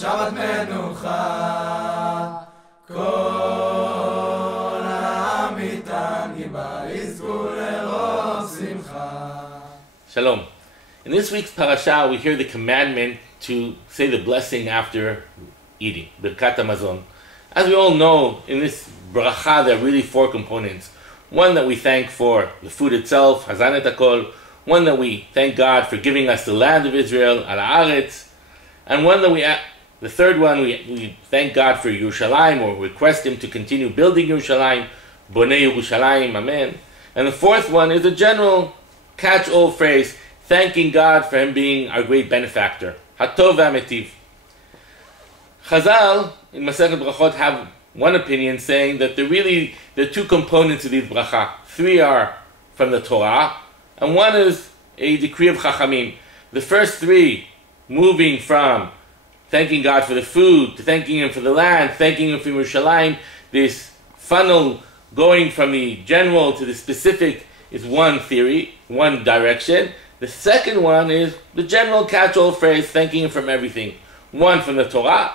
שבת מנוחה, כל העם איתן בה יזכו לרוב שמחה. Shalom. In this week's parasha, we hear the commandment to say the blessing after eating, Birkat HaMazon. As we all know, in this bracha there are really four components. One that we thank for the food itself, Hazanet HaKol. One that we thank God for giving us the land of Israel, Al Haaretz. And one that the third one, we thank God for Yerushalayim, or request Him to continue building Yerushalayim, Bonei Yerushalayim, Amen. And the fourth one is a general catch-all phrase, thanking God for Him being our great benefactor, Hatov v'Ametiv. Chazal in Masechet Brachot have one opinion saying that there are two components of these bracha. Three are from the Torah, and one is a decree of Chachamim. The first three, moving from thanking God for the food, to thanking Him for the land, thanking Him for Yerushalayim, this funnel going from the general to the specific is one theory, one direction. The second one is the general catch-all phrase, thanking Him from everything. One from the Torah,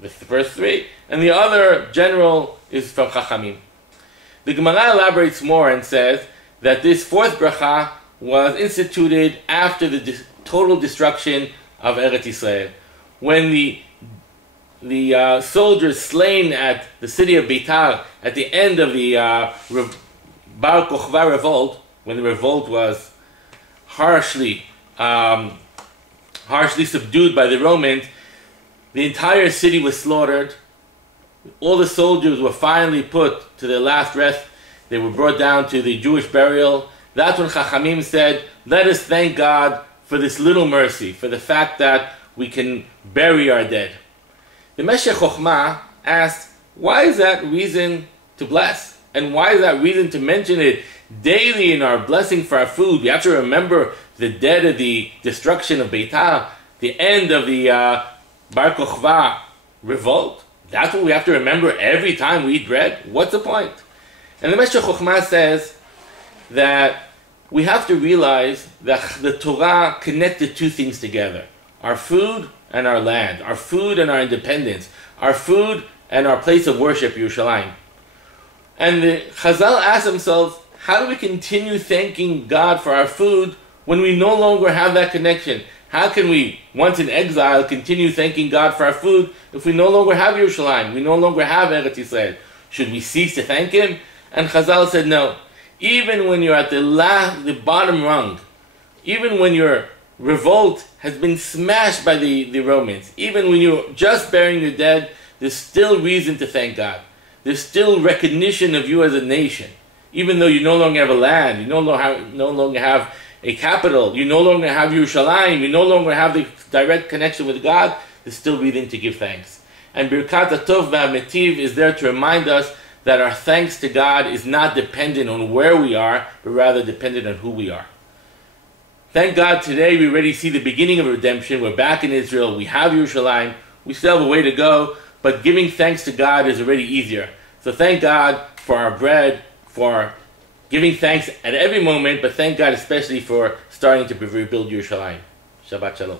the first three, and the other general is from Chachamim. The Gemara elaborates more and says that this fourth bracha was instituted after the total destruction of Eretz Yisrael. When the soldiers slain at the city of Beitar at the end of the Bar Kokhba revolt, when the revolt was harshly subdued by the Romans, the entire city was slaughtered. All the soldiers were finally put to their last rest. They were brought down to the Jewish burial. That's when Chachamim said, let us thank God for this little mercy, for the fact that we can bury our dead. The Meshech Chochmah asked, why is that reason to bless? And why is that reason to mention it daily in our blessing for our food? We have to remember the dead of the destruction of Beitar, the end of the Bar Kokhba revolt. That's what we have to remember every time we eat bread? What's the point? And the Meshech Chochmah says that we have to realize that the Torah connected two things together. Our food and our land. Our food and our independence. Our food and our place of worship, Yerushalayim. And the Chazal asked themselves, how do we continue thanking God for our food when we no longer have that connection? How can we, once in exile, continue thanking God for our food if we no longer have Yerushalayim? We no longer have Eretz Yisrael. Should we cease to thank Him? And Chazal said no. Even when you're at the bottom rung, even when your revolt has been smashed by the Romans, even when you're just burying your dead, there's still reason to thank God. There's still recognition of you as a nation. Even though you no longer have a land, you no longer have a capital, you no longer have Yerushalayim, you no longer have the direct connection with God, there's still reason to give thanks. And Birkat Hatov v'Ametiv is there to remind us that our thanks to God is not dependent on where we are, but rather dependent on who we are. Thank God today we already see the beginning of redemption. We're back in Israel. We have Yerushalayim. We still have a way to go, but giving thanks to God is already easier. So thank God for our bread, for giving thanks at every moment, but thank God especially for starting to rebuild Yerushalayim. Shabbat Shalom.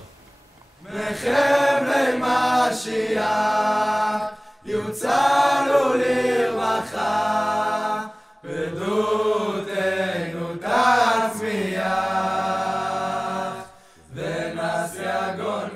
יוצאנו לרווחה, בדותנו תצמיח, ונס יגון